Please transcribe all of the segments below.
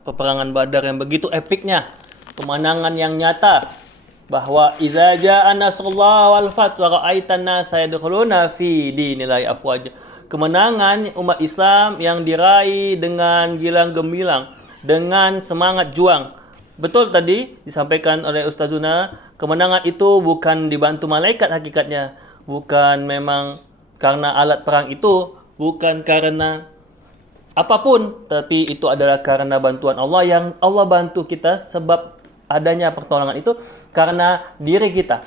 peperangan Badar yang begitu epiknya, kemenangan yang nyata, bahwa idza jaa nasrullah wal fath wa ra'aitan nasa yadkhuluna fi dinillahi afwaj. Kemenangan umat Islam yang diraih dengan gilang gemilang, dengan semangat juang. Betul tadi disampaikan oleh Ustazuna, kemenangan itu bukan dibantu malaikat hakikatnya, bukan memang karena alat perang itu, bukan karena apapun, tapi itu adalah karena bantuan Allah yang Allah bantu kita. Sebab adanya pertolongan itu karena diri kita.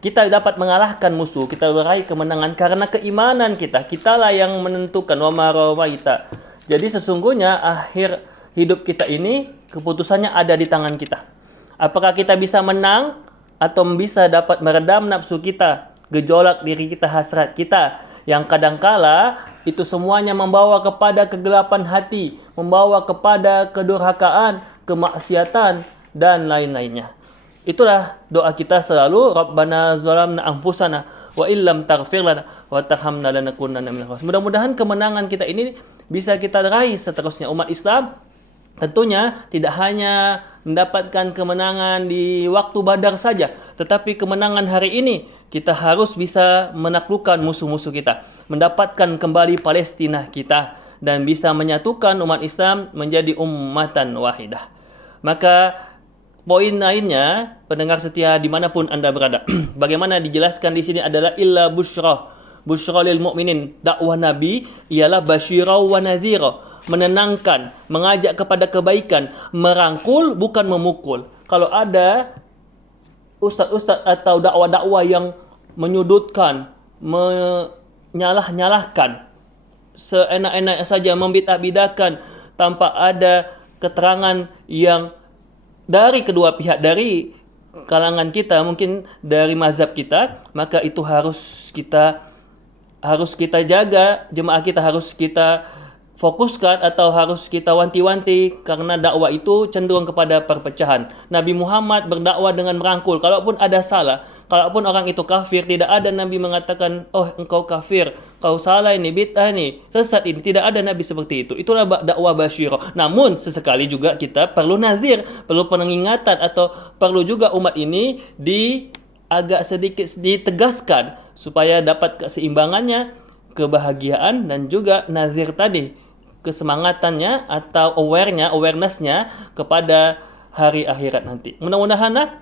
Kita dapat mengalahkan musuh, kita meraih kemenangan karena keimanan kita. Kitalah yang menentukan wa ma rawaita. Jadi sesungguhnya akhir hidup kita ini keputusannya ada di tangan kita. Apakah kita bisa menang atau bisa dapat meredam nafsu kita, gejolak diri kita, hasrat kita yang kadangkala itu semuanya membawa kepada kegelapan hati, membawa kepada kedurhakaan, kemaksiatan dan lain-lainnya. Itulah doa kita selalu, Rabbana zalamna anfusana wa illam taghfir lana wa tarhamna lanakunanna minal khasirin. Mudah-mudahan kemenangan kita ini bisa kita raih seterusnya. Umat Islam tentunya tidak hanya mendapatkan kemenangan di waktu Badar saja, tetapi kemenangan hari ini kita harus bisa menaklukkan musuh-musuh kita, mendapatkan kembali Palestina kita, dan bisa menyatukan umat Islam menjadi ummatan wahidah. Maka poin lainnya, pendengar setia dimanapun Anda berada, bagaimana dijelaskan di sini adalah illa busyra lil mu'minin. Dakwah Nabi ialah basyira wa nadhira, menenangkan, mengajak kepada kebaikan, merangkul bukan memukul. Kalau ada ustaz-ustaz atau dakwah-dakwah yang menyudutkan, menyalah-nyalahkan, seenak-enak saja membidah-bidahkan tanpa ada keterangan yang dari kedua pihak, dari kalangan kita, mungkin dari mazhab kita, maka itu harus kita jaga, jemaah kita harus kita fokuskan atau harus kita wanti-wanti, karena dakwah itu cenderung kepada perpecahan. Nabi Muhammad berdakwah dengan merangkul. Kalaupun ada salah, kalaupun orang itu kafir, tidak ada Nabi mengatakan, oh engkau kafir, kau salah ini, bid'ah ini, sesat ini. Tidak ada Nabi seperti itu. Itulah dakwah basyirah. Namun sesekali juga kita perlu nazir, perlu pengingatan, atau perlu juga umat ini agak sedikit ditegaskan supaya dapat keseimbangannya, kebahagiaan, dan juga nazir tadi, kesemangatannya atau awareness-nya kepada hari akhirat nanti. Mudah-mudahan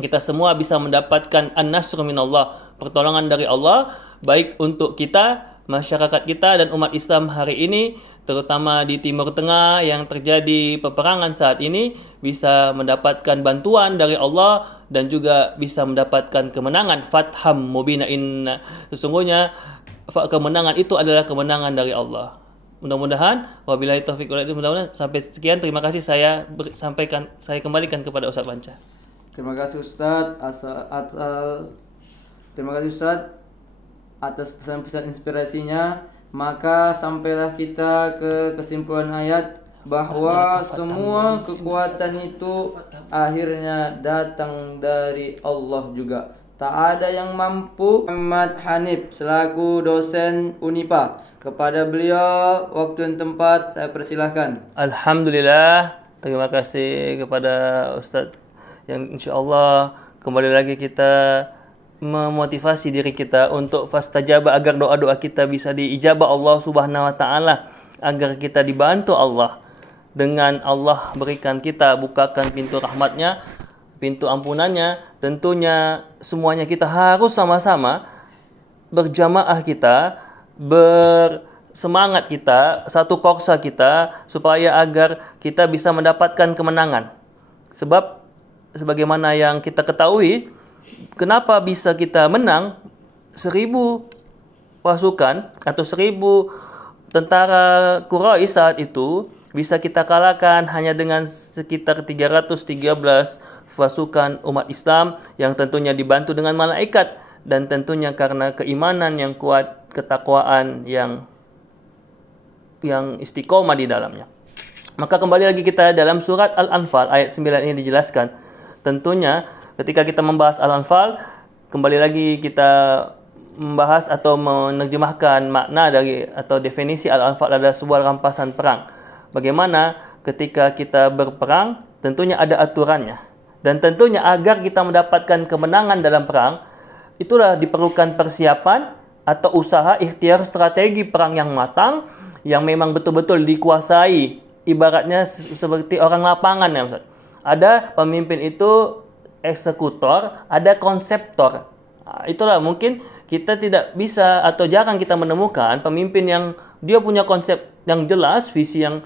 kita semua bisa mendapatkan an-nasr minallah, pertolongan dari Allah, baik untuk kita, masyarakat kita, dan umat Islam hari ini, terutama di Timur Tengah yang terjadi peperangan saat ini, bisa mendapatkan bantuan dari Allah dan juga bisa mendapatkan kemenangan. Fatham mubina, inna, sesungguhnya kemenangan itu adalah kemenangan dari Allah. Mudah-mudahan wabillahi taufiq wal hidayah. Mudah-mudahan sampai sekian. Terima kasih, saya kembalikan kepada Ustaz Panca. Terima kasih Ustaz terima kasih Ustaz atas pesan-pesan inspirasinya. Maka sampailah kita ke kesimpulan ayat bahwa semua kekuatan itu akhirnya datang dari Allah juga. Tak ada yang mampu. Muhammad Hanif selaku dosen Unipa, kepada beliau waktu dan tempat saya persilahkan. Alhamdulillah, terima kasih kepada Ustaz yang insyaAllah kembali lagi kita memotivasi diri kita untuk fastajaba, agar doa-doa kita bisa diijabah Allah Subhanahu wa taala, agar kita dibantu Allah, dengan Allah berikan kita, bukakan pintu rahmatnya, pintu ampunannya. Tentunya semuanya kita harus sama-sama berjamaah, kita bersemangat, kita satu korsa kita, supaya agar kita bisa mendapatkan kemenangan. Sebab sebagaimana yang kita ketahui, kenapa bisa kita menang 1000 pasukan atau 1000 tentara Quraisy saat itu, bisa kita kalahkan hanya dengan sekitar 313 pasukan umat Islam yang tentunya dibantu dengan malaikat, dan tentunya karena keimanan yang kuat, ketakwaan yang istiqomah di dalamnya. Maka kembali lagi kita dalam surat Al-Anfal ayat 9 ini dijelaskan. Tentunya ketika kita membahas Al-Anfal, kembali lagi kita membahas atau menerjemahkan makna dari atau definisi Al-Anfal adalah sebuah rampasan perang. Bagaimana ketika kita berperang tentunya ada aturannya. Dan tentunya agar kita mendapatkan kemenangan dalam perang, itulah diperlukan persiapan atau usaha ikhtiar strategi perang yang matang, yang memang betul-betul dikuasai. Ibaratnya seperti orang lapangan ya Ustaz. Ada pemimpin itu eksekutor, ada konseptor. Nah, itulah mungkin kita tidak bisa atau jarang kita menemukan pemimpin yang dia punya konsep yang jelas, visi yang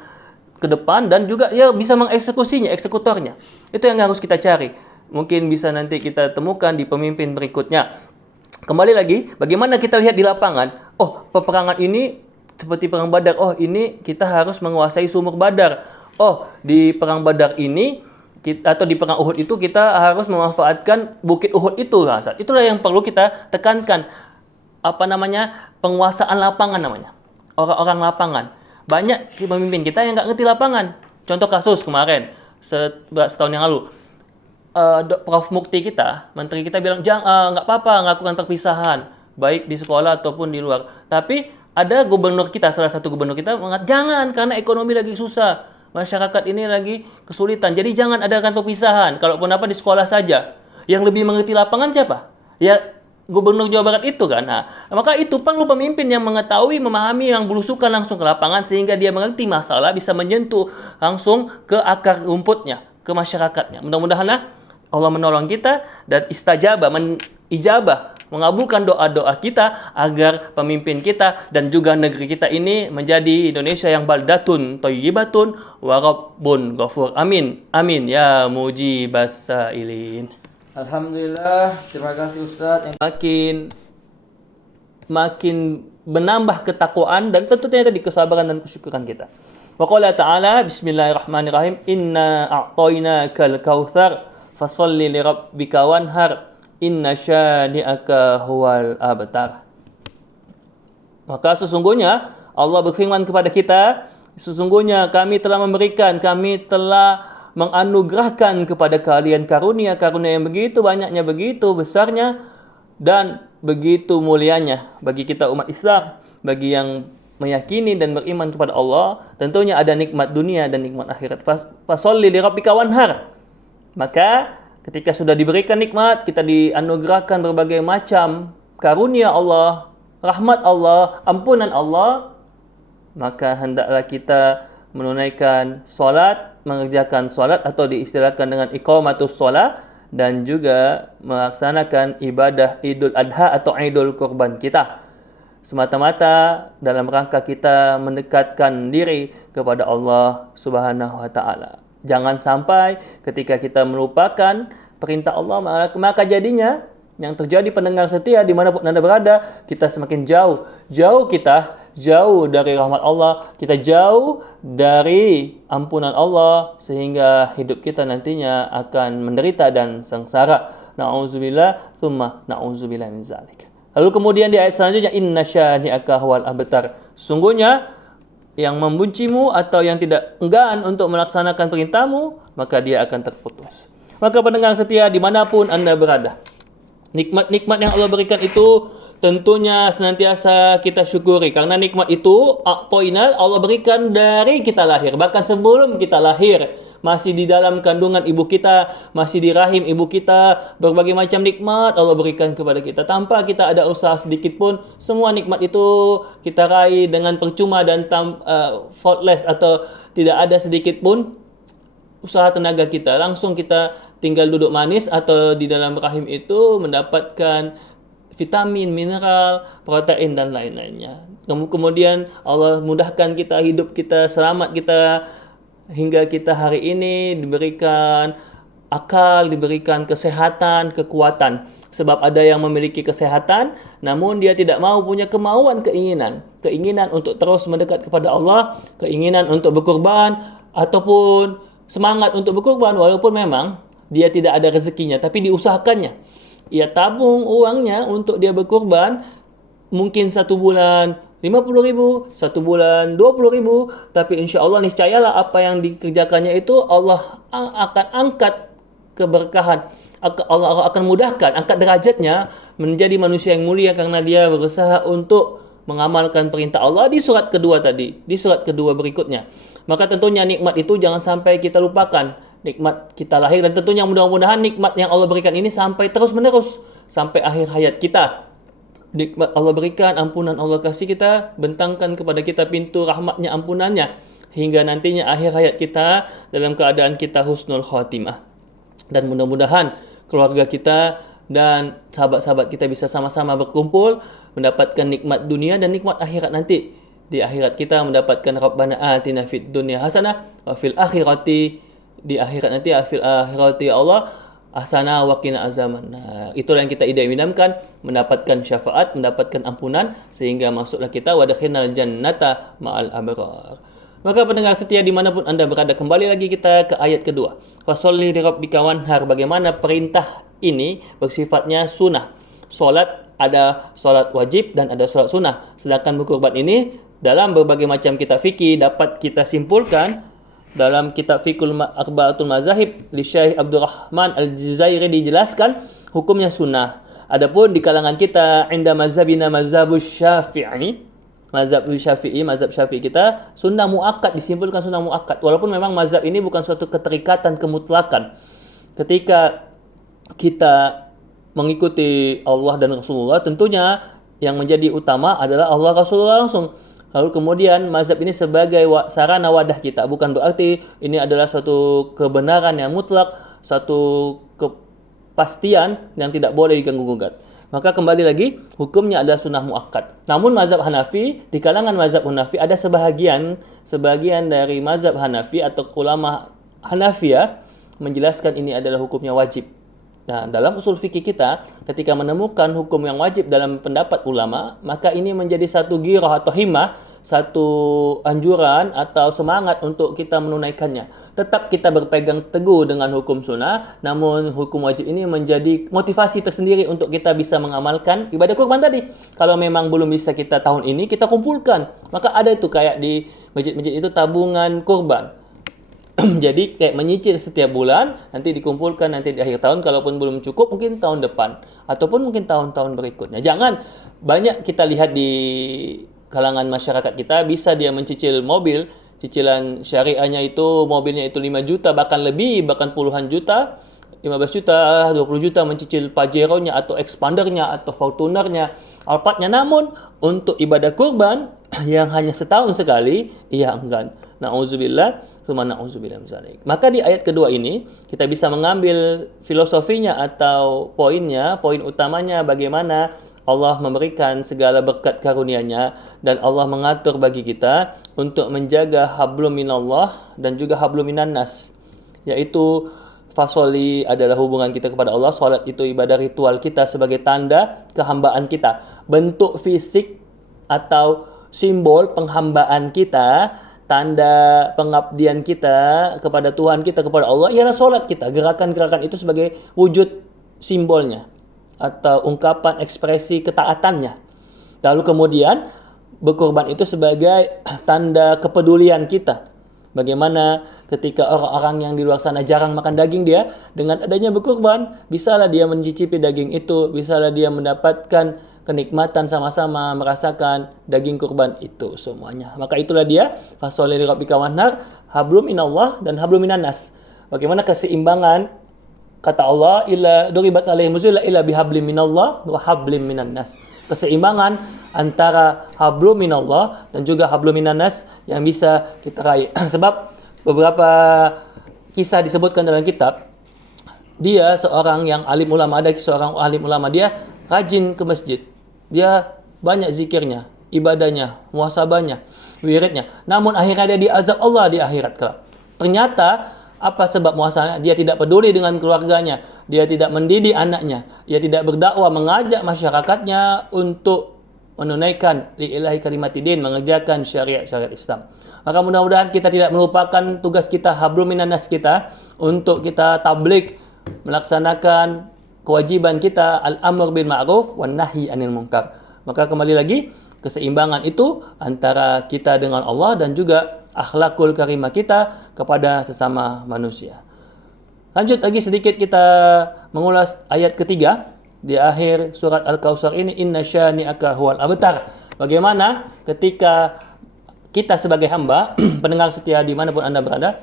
ke depan, dan juga dia bisa mengeksekusinya, eksekutornya. Itu yang harus kita cari. Mungkin bisa nanti kita temukan di pemimpin berikutnya. Kembali lagi, bagaimana kita lihat di lapangan? Oh, peperangan ini seperti perang Badar. Oh, ini kita harus menguasai sumur Badar. Oh, di perang Badar ini atau di perang Uhud itu kita harus memanfaatkan bukit Uhud itu. Nah, itulah yang perlu kita tekankan. Apa namanya? Penguasaan lapangan namanya. Orang-orang lapangan. Banyak pemimpin kita yang nggak ngerti lapangan. Contoh kasus kemarin, setahun yang lalu. Prof Mukti kita, menteri kita bilang, nggak apa-apa melakukan perpisahan, baik di sekolah ataupun di luar. Tapi ada gubernur kita, salah satu gubernur kita mengatakan, jangan, karena ekonomi lagi susah. Masyarakat ini lagi kesulitan. Jadi jangan adakan perpisahan. Kalaupun apa di sekolah saja. Yang lebih mengerti lapangan siapa? Ya Gubernur Jawa Barat itu kan. Nah, maka itu perlu pemimpin yang mengetahui, memahami, yang belusukan langsung ke lapangan sehingga dia mengerti masalah, bisa menyentuh langsung ke akar rumputnya, ke masyarakatnya. Mudah-mudahan Allah menolong kita dan istajabah, ijabah, mengabulkan doa-doa kita agar pemimpin kita dan juga negeri kita ini menjadi Indonesia yang baldatun thayyibatun wa rabbun ghafur. Amin. Amin ya mujibas sailin. Alhamdulillah, terima kasih Ustaz. Makin menambah ketakwaan dan tentunya tadi kesabaran dan kesyukuran kita. Wa qala ta'ala, bismillahirrahmanirrahim, inna a'tainakal kautsar fasalli li rabbika wanhar inna syani'aka huwal abtar. Maka sesungguhnya Allah berfirman kepada kita, sesungguhnya kami telah menganugerahkan kepada kalian karunia-karunia yang begitu banyaknya, begitu besarnya, dan begitu mulianya bagi kita umat Islam, bagi yang meyakini dan beriman kepada Allah. Tentunya ada nikmat dunia dan nikmat akhirat. Fasholli li rabbika wanhar. Maka ketika sudah diberikan nikmat, kita dianugerahkan berbagai macam karunia Allah, rahmat Allah, ampunan Allah, maka hendaklah kita menunaikan solat, mengerjakan solat atau diistilahkan dengan iqamatus solat, dan juga melaksanakan ibadah Idul Adha atau Idul Kurban kita semata-mata dalam rangka kita mendekatkan diri kepada Allah Subhanahu wa taala. Jangan sampai ketika kita melupakan perintah Allah, maka jadinya yang terjadi pendengar setia dimanapun Anda berada, kita semakin jauh dari rahmat Allah, kita jauh dari ampunan Allah, sehingga hidup kita nantinya akan menderita dan sengsara. Na'udzubillah, tsumma na'udzubillah min zalik. Lalu kemudian di ayat selanjutnya, inna syani'aka huwal abtar. Sungguhnya yang membencimu atau yang tidak enggan untuk melaksanakan perintahmu, maka dia akan terputus. Maka pendengar setia dimanapun Anda berada, nikmat-nikmat yang Allah berikan itu tentunya senantiasa kita syukuri, karena nikmat itu a'toinal, Allah berikan dari kita lahir, bahkan sebelum kita lahir, masih di dalam kandungan ibu kita, masih di rahim ibu kita, berbagai macam nikmat Allah berikan kepada kita tanpa kita ada usaha sedikit pun. Semua nikmat itu kita raih dengan percuma dan faultless, atau tidak ada sedikit pun usaha tenaga kita. Langsung kita tinggal duduk manis atau di dalam rahim itu mendapatkan vitamin, mineral, protein, dan lain-lainnya. Kemudian Allah mudahkan kita, hidup kita, selamat kita, hingga kita hari ini diberikan akal, diberikan kesehatan, kekuatan. Sebab ada yang memiliki kesehatan, namun dia tidak mau punya kemauan, keinginan untuk terus mendekat kepada Allah, keinginan untuk berkorban, ataupun semangat untuk berkorban, walaupun memang dia tidak ada rezekinya, tapi diusahakannya. Ia tabung uangnya untuk dia berkorban, mungkin 1 bulan 50.000, 1 bulan 20.000, tapi insya Allah niscayalah apa yang dikerjakannya itu Allah akan angkat keberkahan, Allah akan mudahkan, angkat derajatnya menjadi manusia yang mulia, karena dia berusaha untuk mengamalkan perintah Allah di surat kedua tadi, di surat kedua berikutnya. Maka tentunya nikmat itu jangan sampai kita lupakan. Nikmat kita lahir dan tentunya mudah-mudahan nikmat yang Allah berikan ini sampai terus-menerus sampai akhir hayat kita. Nikmat Allah berikan, ampunan Allah kasih kita, bentangkan kepada kita pintu rahmatnya, ampunannya, hingga nantinya akhir hayat kita dalam keadaan kita husnul khotimah. Dan mudah-mudahan keluarga kita dan sahabat-sahabat kita bisa sama-sama berkumpul mendapatkan nikmat dunia dan nikmat akhirat nanti. Di akhirat kita mendapatkan Rabbana atina fid dunya hasanah wa fil akhirati, di akhirat nanti fil akhirati ya Allah hasanah wa qina azaban. Nah, itulah yang kita idam-idamkan, mendapatkan syafaat, mendapatkan ampunan sehingga masuklah kita wadakhinal jannata ma'al abrar. Maka pendengar setia dimanapun Anda berada, kembali lagi kita ke ayat kedua. Fasolli li rabbika wanhar. Bagaimana perintah ini bersifatnya sunnah. Solat, ada solat wajib dan ada solat sunnah. Sedangkan berkurban ini dalam berbagai macam kitab fikih dapat kita simpulkan dalam kitab Fiqhul Arba'atul Mazahib li Syekh Abdurrahman Al-Jazairi dijelaskan hukumnya sunnah. Adapun di kalangan kita inda mazhabina mazhabus Syafi'i, mazhab Syafi'i kita sunnah muakkad, disimpulkan sunnah muakkad. Walaupun memang mazhab ini bukan suatu keterikatan kemutlakan. Ketika kita mengikuti Allah dan Rasulullah, tentunya yang menjadi utama adalah Allah Rasulullah langsung. Lalu kemudian mazhab ini sebagai sarana wadah kita, bukan berarti ini adalah suatu kebenaran yang mutlak, satu kepastian yang tidak boleh diganggu-gugat. Maka kembali lagi, hukumnya adalah sunnah muakkad. Namun mazhab Hanafi, di kalangan mazhab Hanafi ada sebagian dari mazhab Hanafi atau ulama Hanafiyah menjelaskan ini adalah hukumnya wajib. Nah, dalam usul fikih kita, ketika menemukan hukum yang wajib dalam pendapat ulama, maka ini menjadi satu ghirah atau himmah, satu anjuran atau semangat untuk kita menunaikannya. Tetap kita berpegang teguh dengan hukum sunnah, namun hukum wajib ini menjadi motivasi tersendiri untuk kita bisa mengamalkan ibadah kurban tadi. Kalau memang belum bisa kita tahun ini, kita kumpulkan. Maka ada itu kayak di masjid-masjid itu tabungan kurban. Jadi kayak menyicil setiap bulan, nanti dikumpulkan nanti di akhir tahun, kalaupun belum cukup mungkin tahun depan ataupun mungkin tahun-tahun berikutnya. Jangan banyak kita lihat di kalangan masyarakat kita, bisa dia mencicil mobil, cicilan syariahnya itu mobilnya itu 5 juta bahkan lebih, bahkan puluhan juta, 15 juta, 20 juta mencicil Pajero-nya atau Expandernya atau Fortunernya, Alphardnya. Namun untuk ibadah kurban yang hanya setahun sekali, ia enggan. Na'udzubillah, tsumma na'udzubillah min dzalik. Maka di ayat kedua ini kita bisa mengambil filosofinya atau poinnya, poin utamanya bagaimana Allah memberikan segala berkat karunia-Nya dan Allah mengatur bagi kita untuk menjaga hablum minallah dan juga hablum minan nas, yaitu fasoli adalah hubungan kita kepada Allah, salat itu ibadah ritual kita sebagai tanda kehambaan kita, bentuk fisik atau simbol penghambaan kita, tanda pengabdian kita kepada Tuhan kita, kepada Allah ialah solat kita. Gerakan-gerakan itu sebagai wujud simbolnya atau ungkapan ekspresi ketaatannya. Lalu kemudian berkorban itu sebagai tanda kepedulian kita. Bagaimana ketika orang-orang yang di luar sana jarang makan daging, dia dengan adanya berkorban, bisalah dia mencicipi daging itu, bisalah dia mendapatkan kenikmatan sama-sama merasakan daging kurban itu semuanya. Maka itulah dia fasholli li rabbika wanhar, hablum minallah dan hablum minan nas. Bagaimana keseimbangan kata Allah, illa duribat alaihim zilla illa bihablim minallah wa hablim minan nas. Keseimbangan antara hablum minallah dan juga hablum minan nas yang bisa kita raih. Sebab beberapa kisah disebutkan dalam kitab, dia seorang yang alim ulama, ada seorang alim ulama, dia rajin ke masjid. Dia banyak zikirnya, ibadahnya, muhasabahnya, wiridnya. Namun akhirnya dia diazab Allah di akhirat kelak. Ternyata apa sebab muhasabahnya? Dia tidak peduli dengan keluarganya, dia tidak mendidik anaknya, dia tidak berdakwah mengajak masyarakatnya untuk menunaikan lillahi kalimatidin, mengerjakan syariat-syariat Islam. Maka mudah-mudahan kita tidak melupakan tugas kita, hablum minan nas kita, untuk kita tabligh, melaksanakan kewajiban kita al-amr bil ma'ruf wan nahi anil munkar. Maka kembali lagi, keseimbangan itu antara kita dengan Allah dan juga akhlakul karimah kita kepada sesama manusia. Lanjut lagi sedikit kita mengulas ayat ketiga di akhir surat Al-Kautsar ini, inna syani'aka huwal abtar. Bagaimana ketika kita sebagai hamba, pendengar setia dimanapun Anda berada,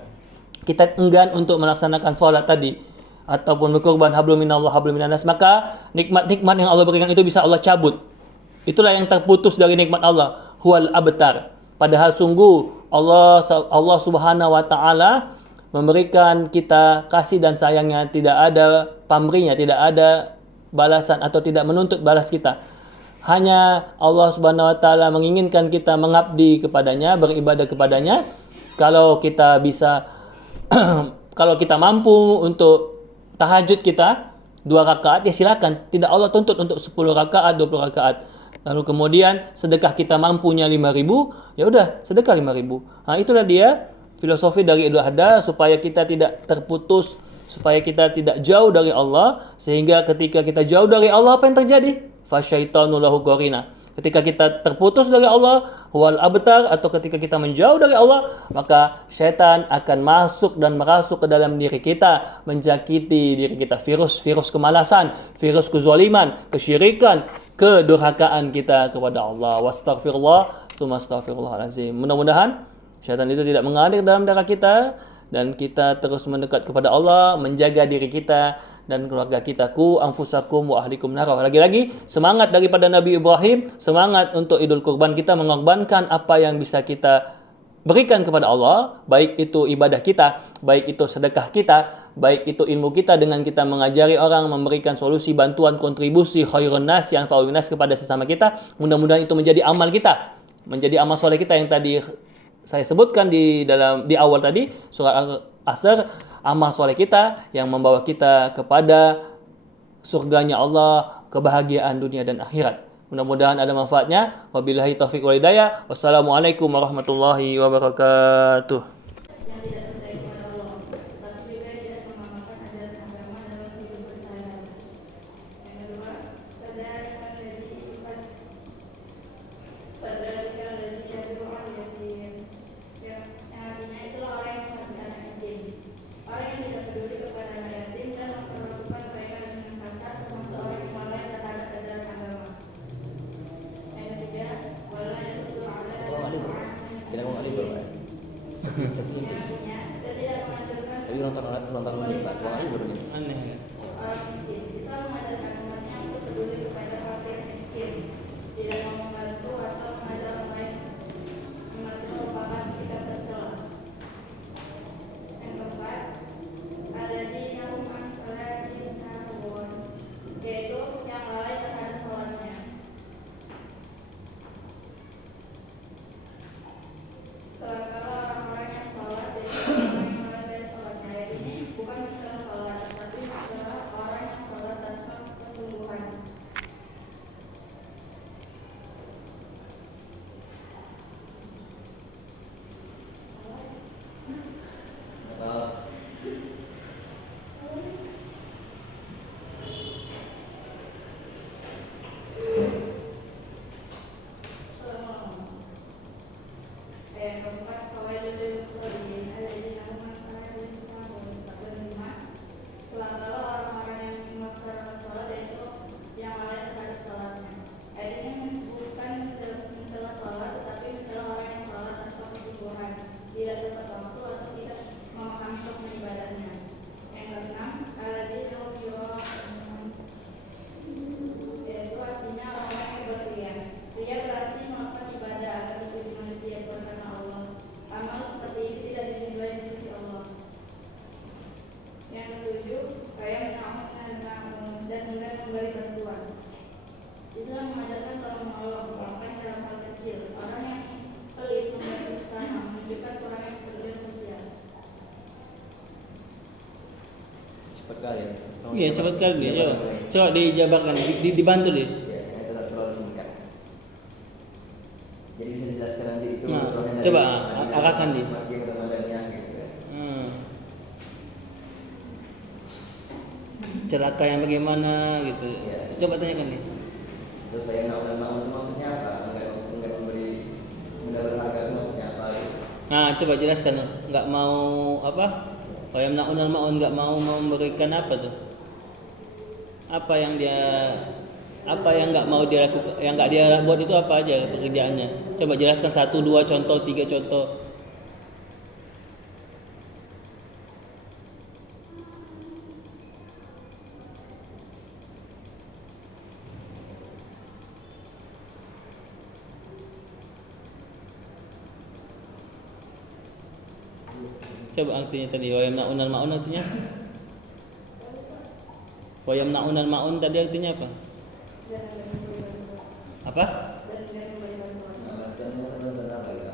kita enggan untuk melaksanakan sholat tadi, ataupun berkorban hablum minallah hablum minannas, maka nikmat-nikmat yang Allah berikan itu bisa Allah cabut. Itulah yang terputus dari nikmat Allah, huwal abtar. Padahal sungguh Allah Subhanahu wa taala memberikan kita kasih dan sayangnya, tidak ada pamrihnya, tidak ada balasan atau tidak menuntut balas kita. Hanya Allah Subhanahu wa taala menginginkan kita mengabdi kepadanya, beribadah kepadanya. Kalau kita bisa kalau kita mampu untuk tahajud kita 2 rakaat, ya silakan. Tidak Allah tuntut untuk 10 rakaat, 20 rakaat. Lalu kemudian sedekah kita mampunya 5.000, ya udah sedekah 5.000. Nah, itulah dia filosofi dari Idul Adha, supaya kita tidak terputus, supaya kita tidak jauh dari Allah. Sehingga ketika kita jauh dari Allah, apa yang terjadi? Fasyaitanu lahu qarina. Ketika kita terputus dari Allah, wal abtar, atau ketika kita menjauh dari Allah, maka syaitan akan masuk dan merasuk ke dalam diri kita, menjakiti diri kita. Virus kemalasan, virus kezaliman, kesyirikan, kedurhakaan kita kepada Allah. Wastaghfirullah, tsumma astaghfirullahalazim. Mudah-mudahan syaitan itu tidak mengalir dalam darah kita, dan kita terus mendekat kepada Allah, menjaga diri kita dan keluarga kita. Ku anfusakum wa ahlikum nar. Lagi-lagi semangat daripada Nabi Ibrahim, semangat untuk Idul Kurban, kita mengorbankan apa yang bisa kita berikan kepada Allah, baik itu ibadah kita, baik itu sedekah kita, baik itu ilmu kita dengan kita mengajari orang, memberikan solusi, bantuan, kontribusi, khairun nas, yang fa'ul nas kepada sesama kita. Mudah-mudahan itu menjadi amal kita, menjadi amal soleh kita yang tadi saya sebutkan di awal tadi surat Al-Asr, amal soleh kita yang membawa kita kepada surganya Allah, kebahagiaan dunia dan akhirat. Mudah-mudahan ada manfaatnya. Wabillahi taufiq wal hidayah. Wassalamualaikum warahmatullahi wabarakatuh. Jadi nonton berdebat, Bang Ali baru nih. Aneh kan? Orang miskin bisa mengajarkan umatnya untuk peduli kepada fakir miskin, tidak mau membantu atau mengajar orang lain, memang itu merupakan sikap tercela. Yang keempat, ada di nahuman sholat di sahur, yaitu yang lalai terhadap sholatnya. Kalau orang-orang yang sholat dan orang yang lalai dari sholatnya, ayat ini bukan mencela sholat, tapi mencela orang yang sholat tanpa kesungguhan. Yang keempat, fawailul lil musallin alladzina hum an salatihim sahun. Kelima, celakalah orang-orang yang melaksanakan salat, yaitu yang lalai terhadap salatnya. Ayat ini bukan mencela salat, tetapi mencela orang yang salat tanpa kesungguhan, tidak tepat waktu atau tidak memahami hukum ibadahnya. Yang keenam, alladzina hum yura'un, yaitu artinya orang yang berriya. Riya berarti melakukan ibadah agar dipuji manusia, bukan karena Allah. Amal seperti ini tidak dinilai di sisi Allah. Yang ketujuh, kaya mena'amud dan enggan memberi bantuan. Islam mengajarkan kalau menolong, bahkan dalam hal kecil. Orang yang pelit memberi sesama menunjukkan kurangnya pekerjaan sosial. Cepat kali ya. Iya, cepat kali dia. Coba dijabarkan, dibantu dia. Ya, terlalu singkat. Jadi bisa dijelaskan nanti itu. Nah, surahnya coba dari- arahkan dia. Maki Ramadannya gitu ya. Celaka yang bagaimana gitu. Iya. Coba tanyakan nih. Terus saya mau maksudnya apa? Enggak memberi benda berharga itu maksudnya apa? Nah, coba jelaskan. Nggak mau apa? Oh, yang maun nggak mau memberikan apa tuh? Apa yang dia apa yang nggak mau dia lakukan, yang nggak dia buat itu apa aja pekerjaannya? Coba jelaskan 1, 2 contoh, 3 contoh. Coba artinya tadi, wa yamna'unal ma'un artinya? Wa yamna'unal ma'un tadi artinya apa? Apa?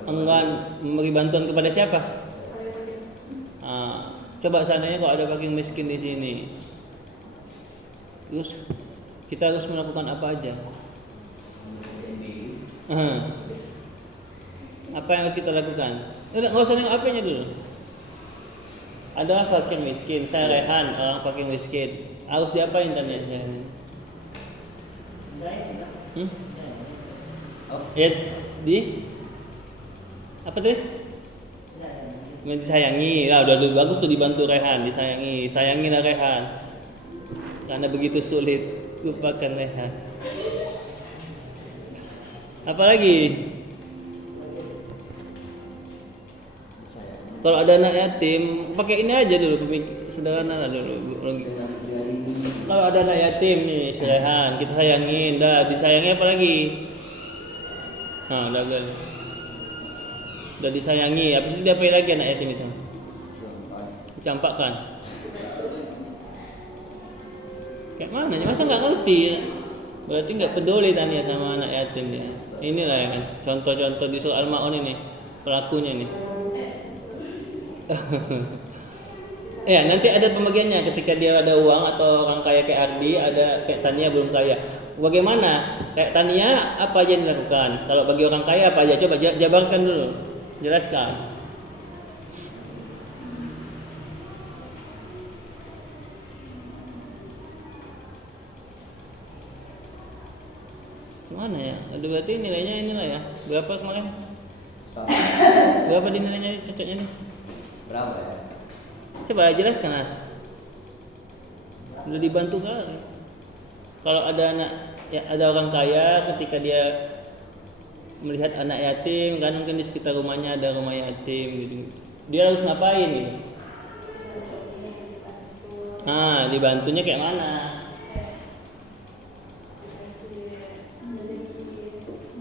Enggan memberi bantuan kepada siapa? Coba seandainya kalau ada fakir miskin di sini, terus kita harus melakukan apa aja? Apa yang harus kita lakukan? Nggak usah nengok apanya dulu. Ada fakir miskin, saya Rehan, orang fakir miskin. Harus diapain tanya saya? Ya, di apa tadi? Disayangi. Lah udah bagus tuh, dibantu Rehan, disayangi. Sayangilah Rehan. Karena begitu sulit, lupakan Rehan. Apalagi? Kalau ada anak yatim, pakai ini aja dulu, sederhana dulu. Kalau ada anak yatim nih, Rehan, kita sayangin, dah disayangi apa lagi? Nah, udah disayangi, habis itu diapain lagi anak yatim itu? Dicampakkan. Kayak mana? Masa nggak ngerti? Berarti nggak peduli Tania sama anak yatim dia. Inilah ya kan, contoh-contoh di surah Al-Ma'un ini, pelakunya nih. Ya, nanti ada pembagiannya ketika dia ada uang atau orang kaya kayak Ardi, ada kayak Tania belum kaya. Bagaimana? Kayak Tania apa aja yang dilakukan? Kalau bagi orang kaya apa aja? Coba jabarkan dulu. Jelaskan. Mana ya? Ada berarti nilainya inilah ya. Berapa kemarin? Berapa di nilainya cocoknya nih? Berapa ya? Coba jelaskan lah. Udah dibantu kali. Kalau ada anak, ya ada orang kaya ketika dia melihat anak yatim, kan mungkin di sekitar rumahnya ada rumah yatim gitu. Dia harus ngapain gitu? Dibantunya kayak mana?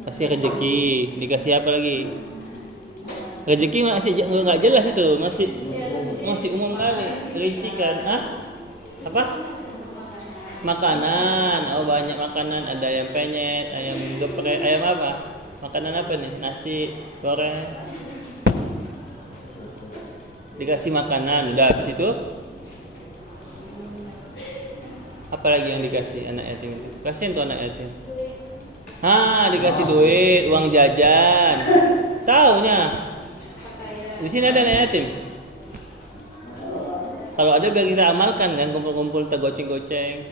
Kasih rezeki, dikasih apa lagi? Rezeki masih nggak jelas itu, masih umum kali, rincikan. Apa? Makanan, banyak makanan, ada ayam penyet, ayam geprek, ayam apa? Makanan apa nih? Nasi goreng. Dikasih makanan, udah habis itu apa lagi yang dikasih anak yatim itu? Kasihin tuh anak yatim. Dikasih duit, uang jajan. Taunya. Di sini ada anak yatim. Kalau ada biar kita amalkan kan, kumpul-kumpul tergoceng-goceng.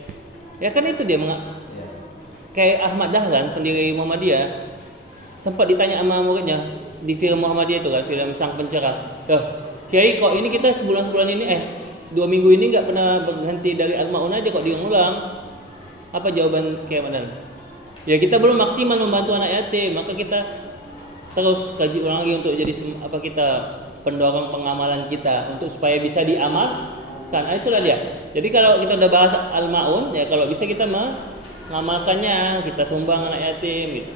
Ya kan itu dia kayak Ahmad Dahlan, pendiri Muhammadiyah, sempat ditanya sama muridnya di film Muhammadiyah itu kan, film Sang Pencerah. Kiai kok ini kita sebulan ini 2 minggu ini nggak pernah berhenti dari Al-Ma'un aja kok diulang. Apa jawaban Kiai Ahmad Dahlan? Ya kita belum maksimal membantu anak yatim, maka kita terus kaji ulang lagi untuk jadi kita pendorong pengamalan kita untuk supaya bisa diamalkan. Itulah dia. Jadi kalau kita udah bahas Al-Ma'un, ya kalau bisa kita mengamalkannya, kita sumbang anak yatim gitu.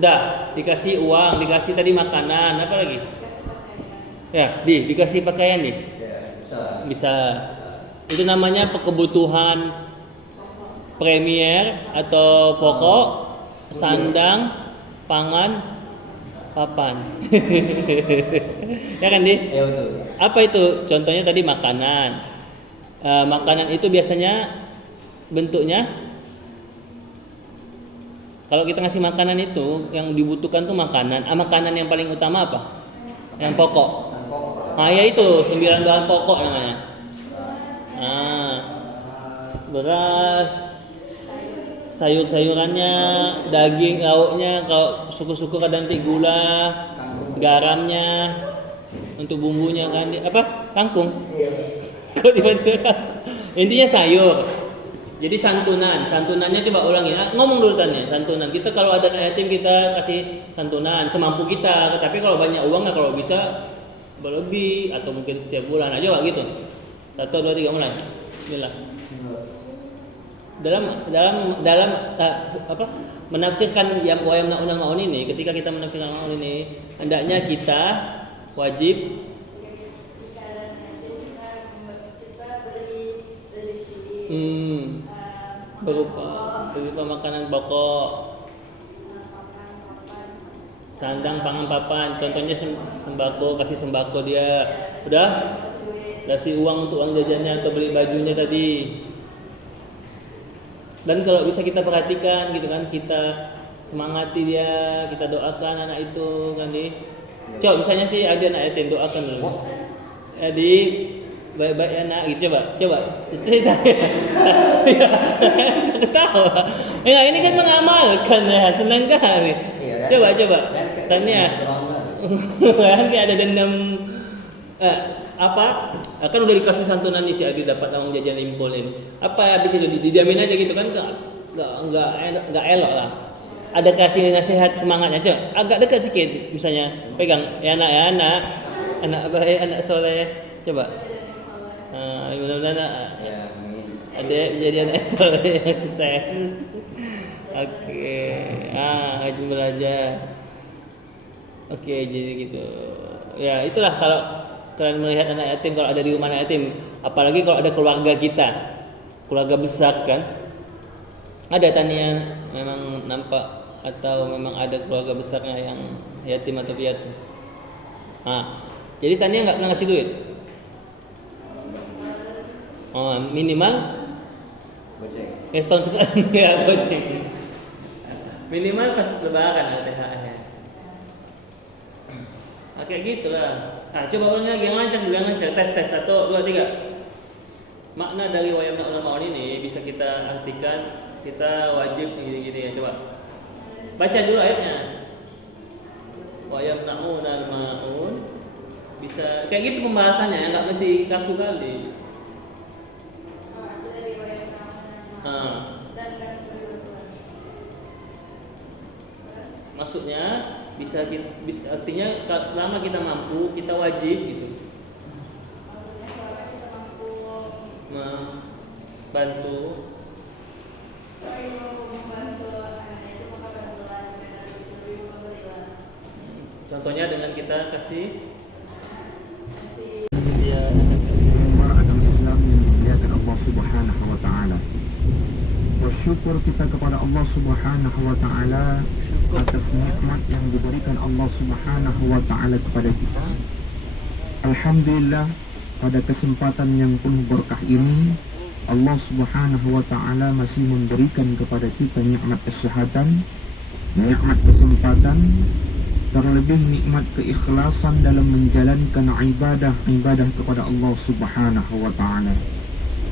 Dah, dikasih uang, dikasih tadi makanan, apa lagi? Ya, dikasih pakaian nih. Bisa. Itu namanya kebutuhan premier atau pokok, sandang, pangan, papan. Ya kan, Di? Ya betul. Apa itu? Contohnya tadi makanan. Makanan itu biasanya bentuknya, kalau kita ngasih makanan itu yang dibutuhkan tuh makanan. Makanan yang paling utama apa? Yang pokok. Ya itu 9 bahan pokok namanya. Beras, sayur-sayurannya, daging, lauknya, kalau suku-suku kadang nanti gula, garamnya, untuk bumbunya kan apa? Kangkung. Kok dibantu? Intinya sayur. Jadi santunannya coba ulangi. Ngomong dulu tanya, santunan. Kita kalau ada anak yatim kita kasih santunan semampu kita. Tapi kalau banyak uang nggak, kalau bisa berlebih atau mungkin setiap bulan aja gitu. 1, 2, 3 mulai. Bismillah. Dalam apa? Menafsirkan yang wayamnauna maun ini, ketika kita menafsirkan maun ini, hendaknya kita wajib berupa makanan pokok, sandang, pangan, papan. Contohnya sembako, kasih sembako dia. Udah kasih uang untuk uang jajannya atau beli bajunya tadi. Dan kalau bisa kita perhatikan gitu kan, kita semangati dia, kita doakan anak itu kan di. Coba misalnya sih ada anak yatim, doakan dulu. Adik baik-baik ya nak gitu, coba cerita. Ya, ketawa. Ya, ini kan mengamalkan ya, senang kali. Coba tanya. Kan ada dendam apa? Kan udah dikasih santunan nih si Adi, dapat uang jajan impulin. Apa habis itu didiamin aja gitu kan, enggak elok lah. Ada kasih nasihat semangatnya, coba agak dekat sedikit misalnya, pegang ya anak baik, anak soleh, coba. Mudah-mudahan ada jadi anak soleh yang sukses. Oke, rajin belajar. Oke, jadi gitu. Ya itulah kalau kalian melihat anak yatim, kalau ada di rumah anak yatim, apalagi kalau ada keluarga kita, keluarga besar kan, ada tani yang memang nampak atau memang ada keluarga besarnya yang yatim atau piatu. Jadi tani nggak pernah ngasih duit. Minimal Goceng. ya setahun sekali ya goceng. Minimal pas lebaran ya THR. Kayak gitulah. Coba ulangi lagi yang lancar, tes 1, 2, 3. Makna dari wayamnauna maun ini bisa kita artikan, kita wajib gini-gini ya, coba. Baca dulu ayatnya. Wayamnauna maun bisa kayak gitu pembahasannya ya, enggak mesti kaku kali. Maksudnya bisa artinya selama kita mampu, kita wajib gitu. Membantu. Contohnya dengan kita kasih dia agama Islam yang dimuliakan Allah Subhanahu wa taala. Bersyukur kita kepada Allah Subhanahu wa taala atas nikmat yang diberikan Allah Subhanahu wa taala kepada kita. Alhamdulillah, pada kesempatan yang penuh berkah ini Allah Subhanahu wa taala masih memberikan kepada kita nikmat kesehatan, nikmat kesempatan, terlebih nikmat keikhlasan dalam menjalankan ibadah kepada Allah Subhanahu wa taala.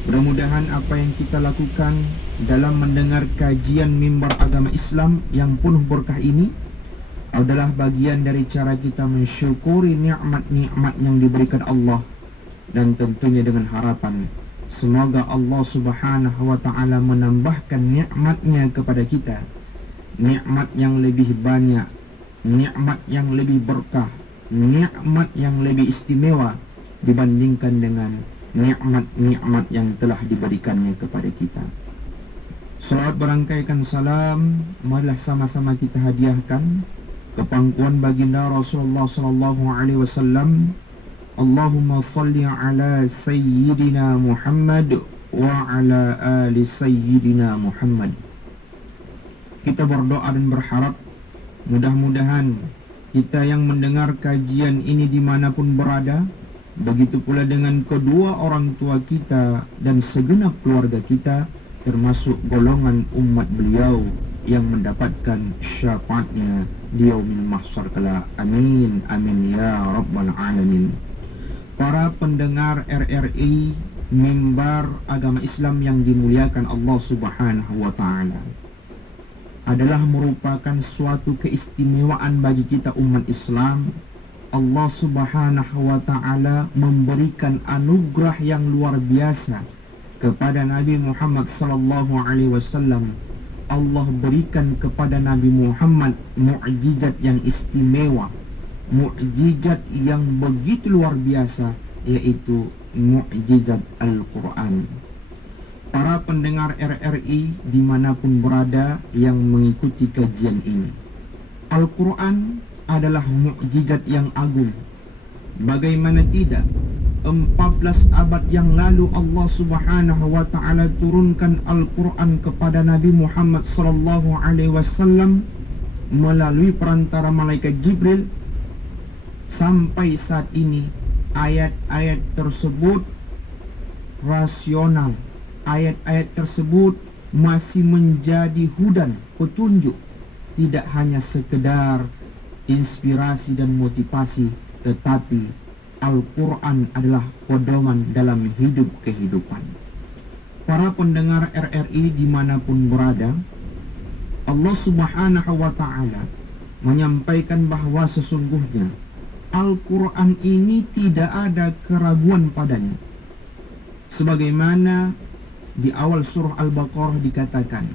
Mudah-mudahan apa yang kita lakukan dalam mendengar kajian mimbar agama Islam yang penuh berkah ini adalah bagian dari cara kita mensyukuri nikmat-nikmat yang diberikan Allah, dan tentunya dengan harapan semoga Allah Subhanahu wa taala menambahkan nikmatnya kepada kita, nikmat yang lebih banyak, nikmat yang lebih berkah, nikmat yang lebih istimewa dibandingkan dengan nikmat-nikmat yang telah diberikannya kepada kita. Salawat berangkaikan salam marilah sama-sama kita hadiahkan ke pangkuan baginda Rasulullah sallallahu alaihi wasallam. Allahumma salli ala sayyidina Muhammad wa ala ali sayyidina Muhammad. Kita berdoa dan berharap mudah-mudahan kita yang mendengar kajian ini dimanapun berada, begitu pula dengan kedua orang tua kita dan segenap keluarga kita, termasuk golongan umat beliau yang mendapatkan syafaatnya di yaumil mahsyar kala. Amin amin ya rabbal alamin. Para pendengar RRI mimbar agama Islam yang dimuliakan Allah Subhanahu wa taala, adalah merupakan suatu keistimewaan bagi kita umat Islam. Allah Subhanahu wa taala memberikan anugerah yang luar biasa kepada Nabi Muhammad sallallahu alaihi wasallam, Allah berikan kepada Nabi Muhammad mukjizat yang istimewa, mukjizat yang begitu luar biasa, yaitu mukjizat Al-Quran. Para pendengar RRI dimanapun berada yang mengikuti kajian ini, Al-Quran adalah mukjizat yang agung. Bagaimana tidak, 14 abad yang lalu Allah Subhanahu wa taala turunkan Al-Quran kepada Nabi Muhammad sallallahu alaihi wasallam melalui perantara malaikat Jibril. Sampai saat ini ayat-ayat tersebut rasional, ayat-ayat tersebut masih menjadi hudan, petunjuk, tidak hanya sekedar inspirasi dan motivasi, tetapi Al-Quran adalah pedoman dalam hidup kehidupan. Para pendengar RRI dimanapun berada, Allah Subhanahu wa ta'ala menyampaikan bahwa sesungguhnya Al-Quran ini tidak ada keraguan padanya. Sebagaimana di awal surah Al-Baqarah dikatakan,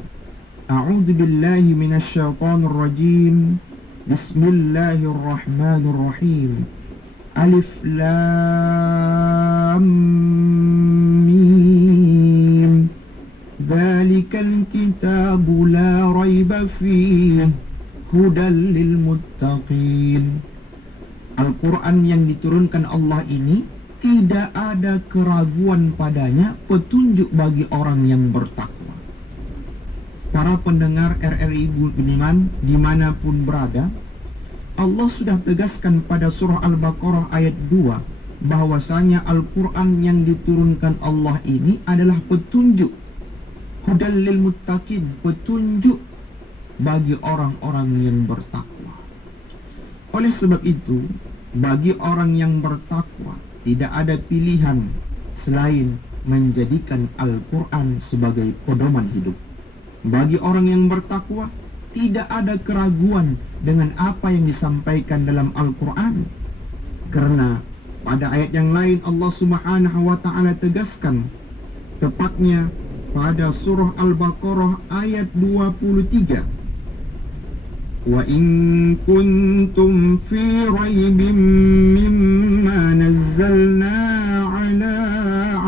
A'udzu billahi minasyaitonir rajim. Bismillahirrahmanirrahim. Alif Lam Mim. Dzalikal kitabu la raiba fihi hudan lil muttaqin. Al-Quran yang diturunkan Allah ini tidak ada keraguan padanya, petunjuk bagi orang yang bertakwa. Para pendengar RRI Budiman dimanapun berada, Allah sudah tegaskan pada surah Al-Baqarah ayat 2 bahwasanya Al-Quran yang diturunkan Allah ini adalah petunjuk, hudal lil muttaqin, petunjuk bagi orang-orang yang bertakwa. Oleh sebab itu, bagi orang yang bertakwa tidak ada pilihan selain menjadikan Al-Quran sebagai pedoman hidup. Bagi orang yang bertakwa tidak ada keraguan dengan apa yang disampaikan dalam Al-Quran, karena pada ayat yang lain Allah Subhanahu wa ta'ala tegaskan, tepatnya pada surah Al-Baqarah ayat 23, wa in kuntum fi raibin mimma nazzalna ala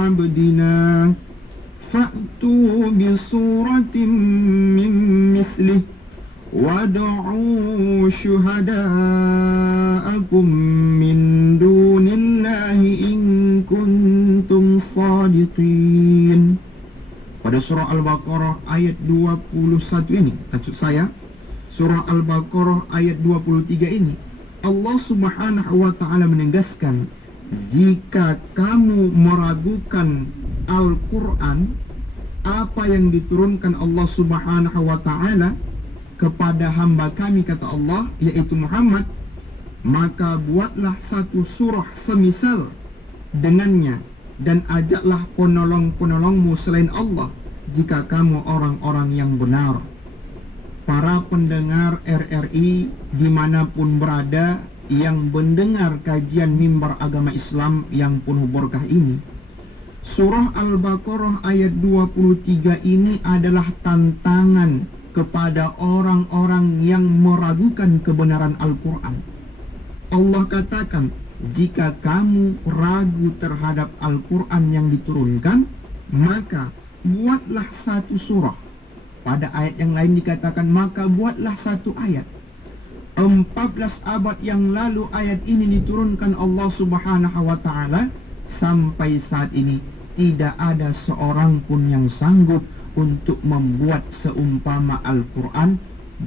abdina fa'tu bi suratin min mislih wad'u syuhada'akum min dunillahi in kuntum sadiqin. Pada surah Al-Baqarah ayat 21 ini, maksud saya surah Al-Baqarah ayat 23 ini, Allah Subhanahu wa ta'ala menegaskan, jika kamu meragukan Al-Quran, apa yang diturunkan Allah Subhanahu wa ta'ala kepada hamba kami, kata Allah, yaitu Muhammad, maka buatlah satu surah semisal dengannya dan ajaklah penolong-penolongmu selain Allah jika kamu orang-orang yang benar. Para pendengar RRI dimanapun berada yang mendengar kajian mimbar agama Islam yang penuh berkah ini, surah Al-Baqarah ayat 23 ini adalah tantangan kepada orang-orang yang meragukan kebenaran Al-Quran. Allah katakan, jika kamu ragu terhadap Al-Quran yang diturunkan, maka buatlah satu surah. Pada ayat yang lain dikatakan, maka buatlah satu ayat. 14 abad yang lalu ayat ini diturunkan Allah Subhanahu wa ta'ala. Sampai saat ini tidak ada seorang pun yang sanggup untuk membuat seumpama Al-Quran,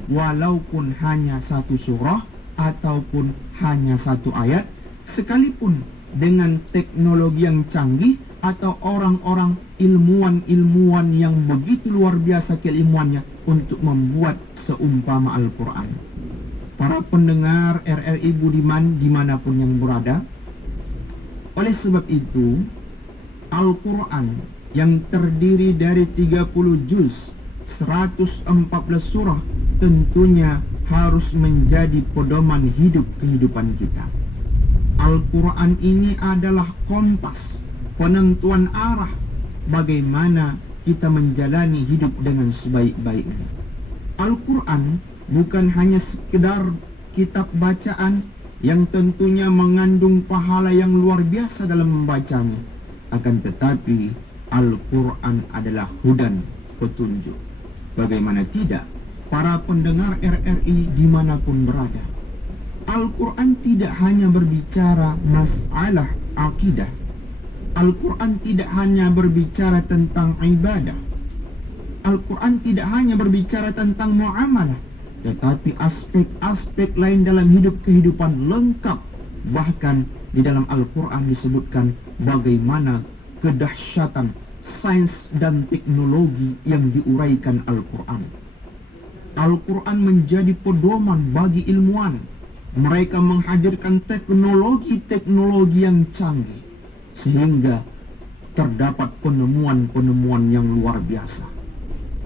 walaupun hanya satu surah ataupun hanya satu ayat, sekalipun dengan teknologi yang canggih atau orang-orang ilmuwan-ilmuwan yang begitu luar biasa keilmuannya untuk membuat seumpama Al-Quran. Para pendengar RRI Budiman dimanapun yang berada, oleh sebab itu Al-Quran yang terdiri dari 30 juz, 114 surah, tentunya harus menjadi pedoman hidup kehidupan kita. Al-Quran ini adalah kompas, penentuan arah bagaimana kita menjalani hidup dengan sebaik-baiknya. Al-Quran bukan hanya sekedar kitab bacaan yang tentunya mengandung pahala yang luar biasa dalam membacanya. Akan tetapi Al-Quran adalah hudan, petunjuk. Bagaimana tidak, para pendengar RRI dimanapun berada, Al-Quran tidak hanya berbicara masalah akidah. Al-Quran tidak hanya berbicara tentang ibadah. Al-Quran tidak hanya berbicara tentang muamalah, tetapi aspek-aspek lain dalam hidup kehidupan lengkap. Bahkan di dalam Al-Quran disebutkan bagaimana kedahsyatan sains dan teknologi yang diuraikan Al-Quran. Al-Quran menjadi pedoman bagi ilmuwan. Mereka menghadirkan teknologi-teknologi yang canggih, sehingga terdapat penemuan-penemuan yang luar biasa.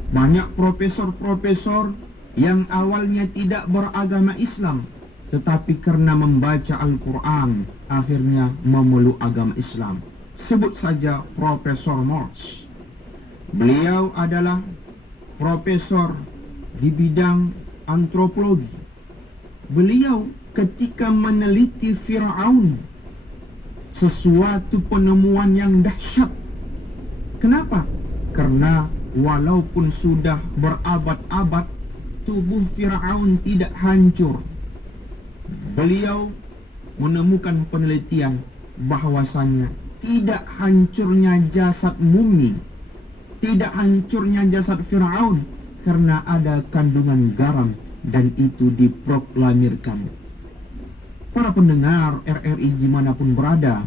Banyak profesor-profesor yang awalnya tidak beragama Islam, tetapi karena membaca Al-Quran akhirnya memeluk agama Islam. Sebut saja Profesor Morse. Beliau adalah profesor di bidang antropologi. Beliau ketika meneliti Fir'aun, sesuatu penemuan yang dahsyat. Kenapa? Karena walaupun sudah berabad-abad, tubuh Fir'aun tidak hancur. Beliau menemukan penelitian bahwasannya tidak hancurnya jasad mumi, tidak hancurnya jasad Fir'aun karena ada kandungan garam, dan itu diproklamirkan. Para pendengar RRI dimanapun berada,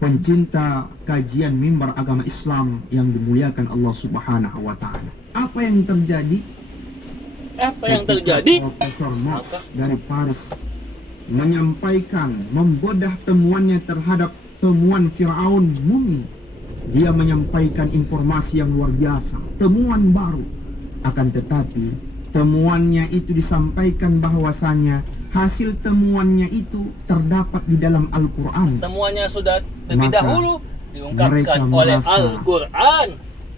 pencinta kajian mimbar agama Islam yang dimuliakan Allah Subhanahu wa Ta'ala, apa yang terjadi? Profesor Morse dari Paris menyampaikan, membedah temuannya terhadap temuan Fir'aun mumi. Dia menyampaikan informasi yang luar biasa, temuan baru. Akan tetapi temuannya itu disampaikan bahwasanya hasil temuannya itu terdapat di dalam Al-Quran. Temuannya sudah lebih Maka dahulu diungkapkan oleh Al-Quran.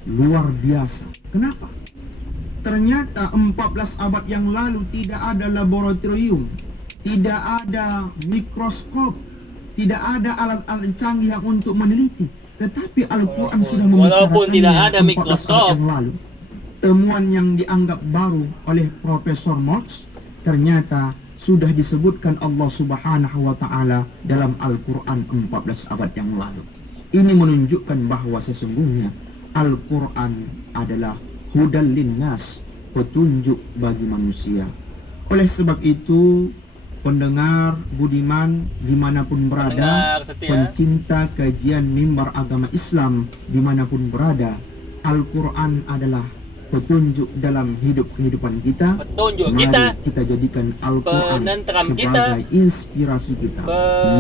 Luar biasa. Kenapa? Ternyata 14 abad yang lalu tidak ada laboratorium, tidak ada mikroskop, tidak ada alat-alat canggih yang untuk meneliti. Tetapi Al-Quran sudah walaupun tidak ada 14 mikroskop abad yang lalu. Temuan yang dianggap baru oleh Profesor Morse ternyata sudah disebutkan Allah Subhanahu wa Ta'ala dalam Al-Quran 14 abad yang lalu. Ini menunjukkan bahwa sesungguhnya Al-Quran adalah hudan linnas, petunjuk bagi manusia. Oleh sebab itu, pendengar budiman dimanapun berada, pencinta kajian mimbar agama Islam dimanapun berada, Al-Quran adalah petunjuk dalam hidup kehidupan kita. Mari kita jadikan Al-Quran sebagai inspirasi kita,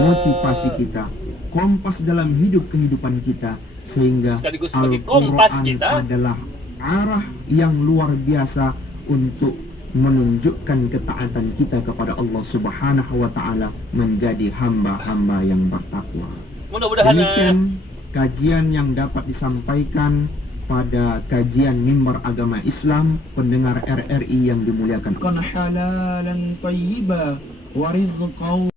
motivasi kita, kompas dalam hidup kehidupan kita, sehingga Al-Quran adalah arah yang luar biasa untuk menunjukkan ketaatan kita kepada Allah Subhanahu wa Ta'ala, menjadi hamba-hamba yang bertakwa. Mudah-mudahan demikian kajian yang dapat disampaikan pada kajian mimbar agama Islam pendengar RRI yang dimuliakan. Kan halalan thayyiba wa rizqan